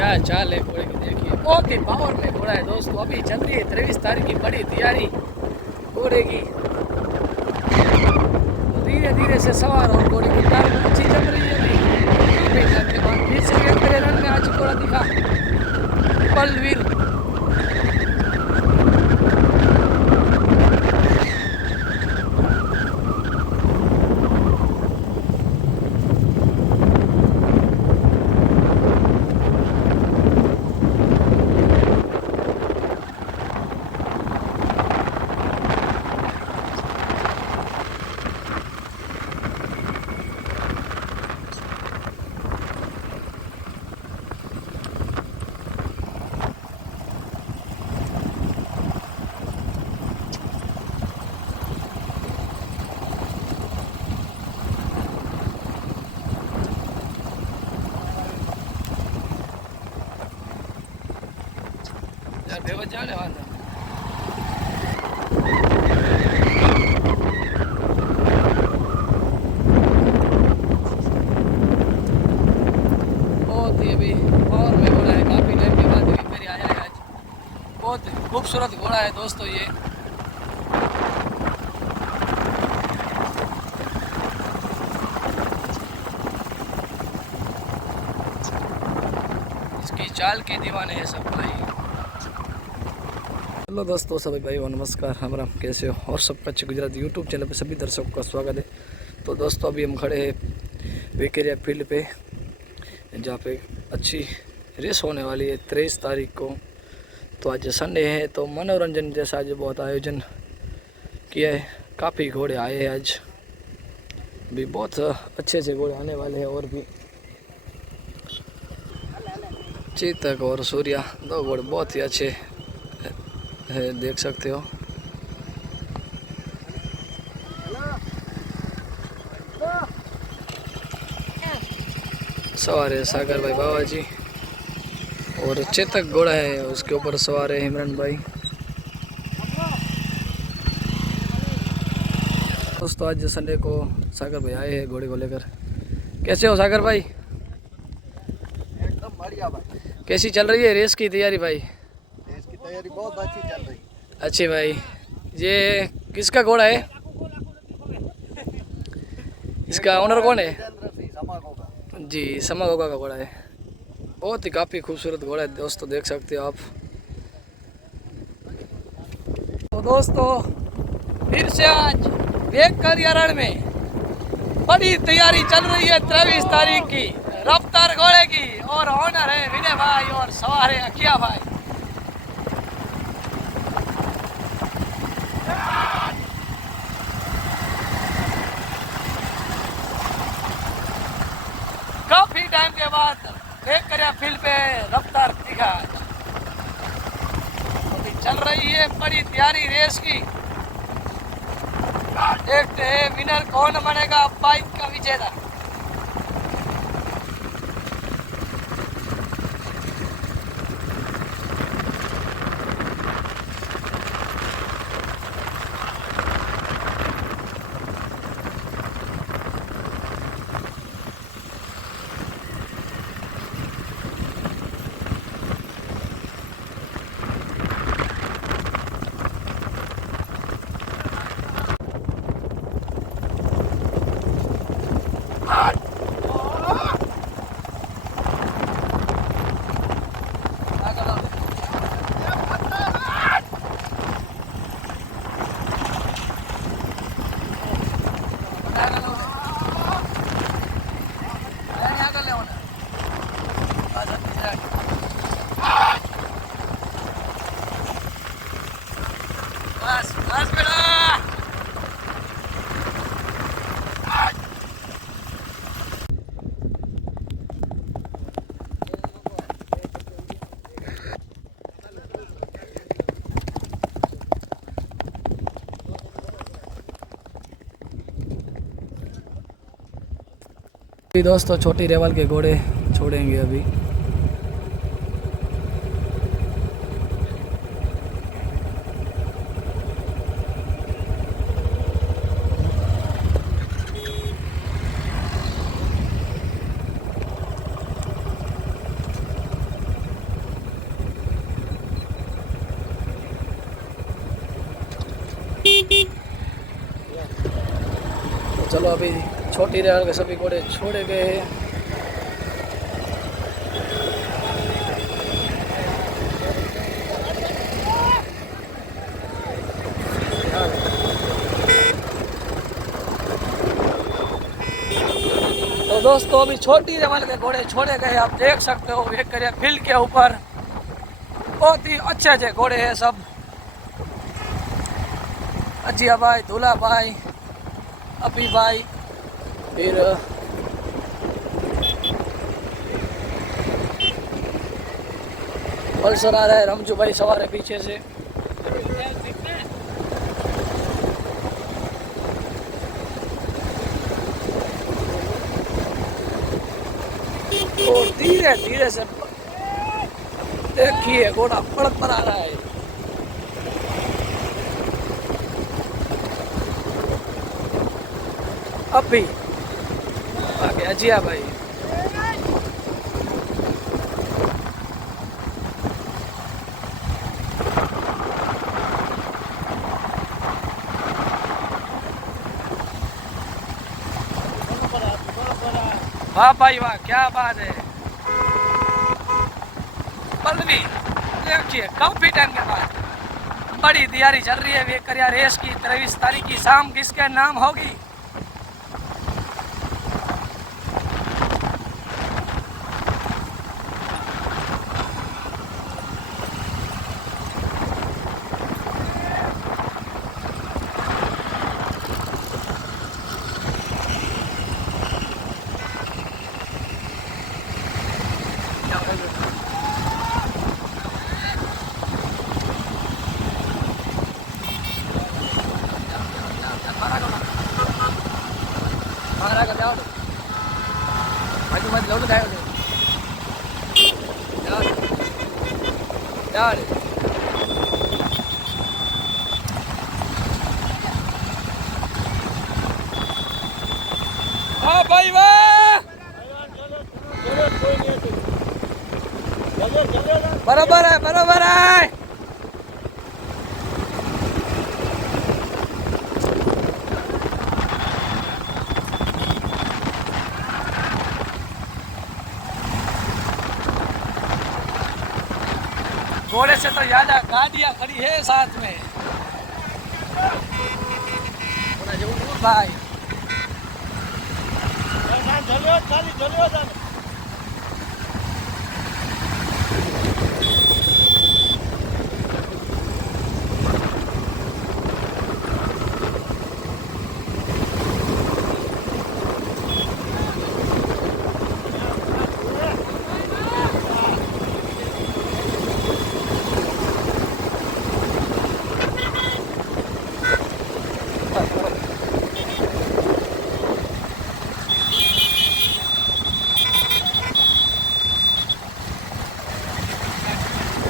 क्या चाल है घोड़े की, देखिए बहुत ही पावर में घोड़ा है दोस्तों। अभी चल रही है 23 तारीख की बड़ी तैयारी घोड़े की। धीरे धीरे से सवार और घोड़े की ताल अच्छी चल रही है। अभी टाइम के बाद फिर से एक मेरे रन में आज घोड़ा दिखा बलवीर। यार बेवजह जाने वाला बहुत ही अभी और में घोड़ा है। काफ़ी टाइम के बाद भी मेरी आया है आज। बहुत खूबसूरत घोड़ा है दोस्तों ये। इसकी चाल के दीवाने हैं सब भाई। हेलो दोस्तों, सभी भाई नमस्कार, हम राम, कैसे हो? और सबका अच्छे गुजरात यूट्यूब चैनल पे सभी दर्शकों का स्वागत है। तो दोस्तों अभी हम खड़े हैं वेकेरिया फील्ड पे, जहाँ पे अच्छी रेस होने वाली है 23 तारीख को। तो आज संडे है तो मनोरंजन जैसा आज बहुत आयोजन किया है। काफ़ी घोड़े आए हैं आज भी, बहुत अच्छे अच्छे घोड़े आने वाले हैं। और भी चेतक और सूर्या, दो घोड़े बहुत ही अच्छे है, देख सकते हो। सवार है सागर भाई बाबा जी, और चेतक घोड़ा है उसके ऊपर सवार है इमरान भाई। दोस्तों आज संडे को सागर भाई आए हैं घोड़े को लेकर। कैसे हो सागर भाई? एकदम बढ़िया भाई। कैसी चल रही है रेस की तैयारी भाई? रेस की तैयारी बहुत अच्छी चल रही है। अच्छी भाई। ये किसका घोड़ा है? इसका ओनर कौन है? जी, समा गोगा का घोड़ा है। बहुत ही काफ़ी खूबसूरत घोड़ा है दोस्तों, देख सकते हो आप। तो दोस्तों फिर से आज वेकेरिया रण में बड़ी तैयारी चल रही है 23 तारीख की रफ्तार घोड़े की। और ऑनर है विनय भाई और सवार है अकिया भाई। काफी टाइम के बाद वेकेरिया फील्ड पे रफ्तार दिखा। अभी चल रही है बड़ी तैयारी रेस की। देखते हैं विनर कौन बनेगा, बाइक का विजेता। बस बस बेटा। दोस्तों छोटी रेवल के घोड़े छोड़ेंगे अभी। चलो अभी छोटी रेल के सभी घोड़े छोड़े गए हैं। तो दोस्तों अभी छोटी रेवल के घोड़े छोड़े गए, आप देख सकते हो वेकरिया फील्ड के ऊपर बहुत ही अच्छे घोड़े हैं सब। अजिया भाई, दूल्हा भाई, अभी भाई, फिर पल्सर आ रहा है, रमजू भाई सवार है पीछे से। और धीरे धीरे से देखिए घोड़ा पड़क पर आ रहा है। अभी आगे अजिया भाई, वाह भाई वाह, क्या बात है। पल्लवी देखिए काफी टाइम के बाद बड़ी तैयारी चल रही है वेकरिया रेस की। 23 तारीख की शाम किसके नाम होगी? मारा कर जाओ बाजू मत लो जाओ जाओ। हाँ भाई वाह, बराबर है बराबर है। घोड़े से तो ज्यादा गाड़ियां खड़ी है साथ में भाई।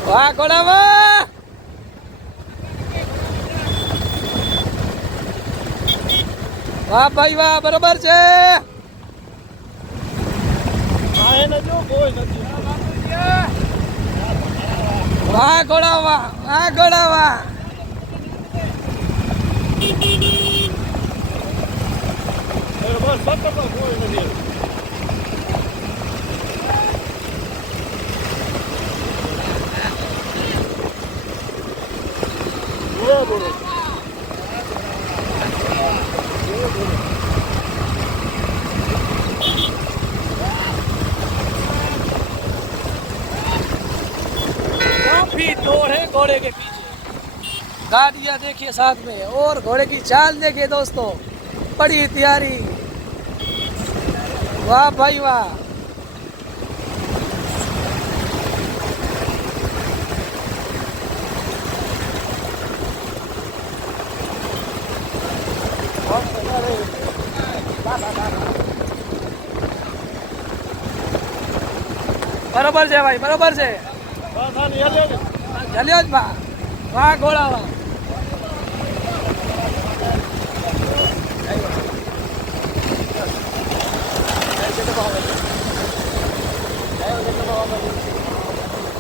वाह घोड़ा वाह, वाह भाई वाह, बराबर છે। वाह घोड़ा वाह, वाह घोड़ा वाह। काफी दौड़ है घोड़े के पीछे, गाड़ियां देखिए साथ में और घोड़े की चाल देखिए दोस्तों, बड़ी तैयारी। वाह भाई वाह, बराबर છે ભાઈ, બરાબર છે। જલ્યો જ બા, વાહ ઘોડા વાહ।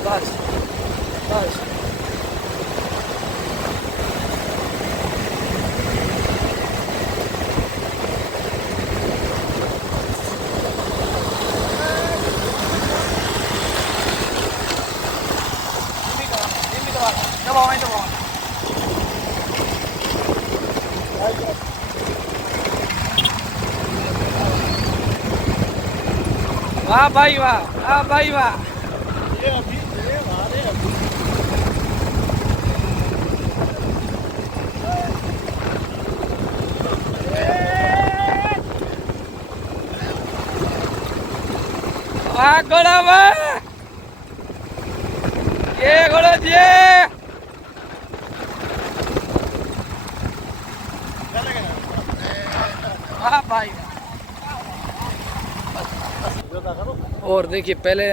બસ બસ वाह भाई वाह, वाह भाई वाह। वाह घोड़ा वाह, ये घोड़ा जी। वाह भाई। और देखिए पहले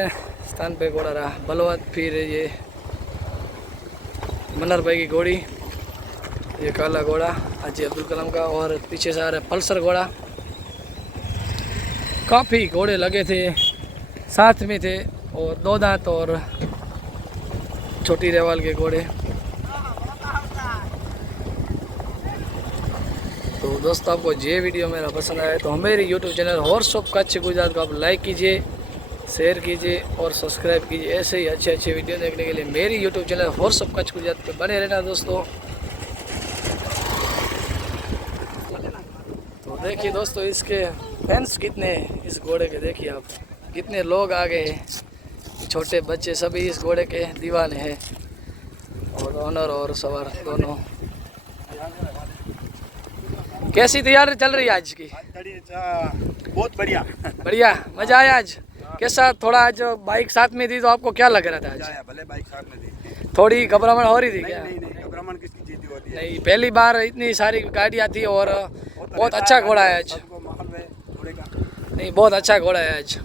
स्थान पे घोड़ा रहा बलवत, फिर ये मन्नर भाई की घोड़ी, ये काला घोड़ा हाजी अब्दुल कलाम का, और पीछे से आ रहा है पल्सर घोड़ा। काफ़ी घोड़े लगे थे, साथ में थे, और दो दांत और छोटी रेवाल के घोड़े। तो दोस्तों आपको ये वीडियो मेरा पसंद आया तो हमारे YouTube channel horse of Kutch Gujarat को आप लाइक कीजिए, शेयर कीजिए और सब्सक्राइब कीजिए। ऐसे ही अच्छे अच्छे वीडियो देखने के लिए मेरी YouTube channel horse of Kutch Gujarat पे बने रहना दोस्तों। तो देखिए दोस्तों इसके फैंस कितने हैं इस घोड़े के, देखिए आप कितने लोग आ गए हैं, छोटे बच्चे सभी इस घोड़े के दीवाने हैं, और ओनर और सवार दोनों। कैसी तैयारी चल रही है आज की? बहुत बढ़िया बढ़िया, मजा आया आज? कैसा, थोड़ा आज बाइक साथ में थी तो आपको क्या लग रहा था आज? भले बाइक साथ में थी, थोड़ी घबराहट हो रही थी क्या? नहीं घबराहट किसकी जीती होती है। नहीं, पहली बार इतनी सारी गाड़ियाँ थी और बहुत अच्छा घोड़ा है आज। माहौल में घोड़े का नहीं, बहुत अच्छा घोड़ा है आज।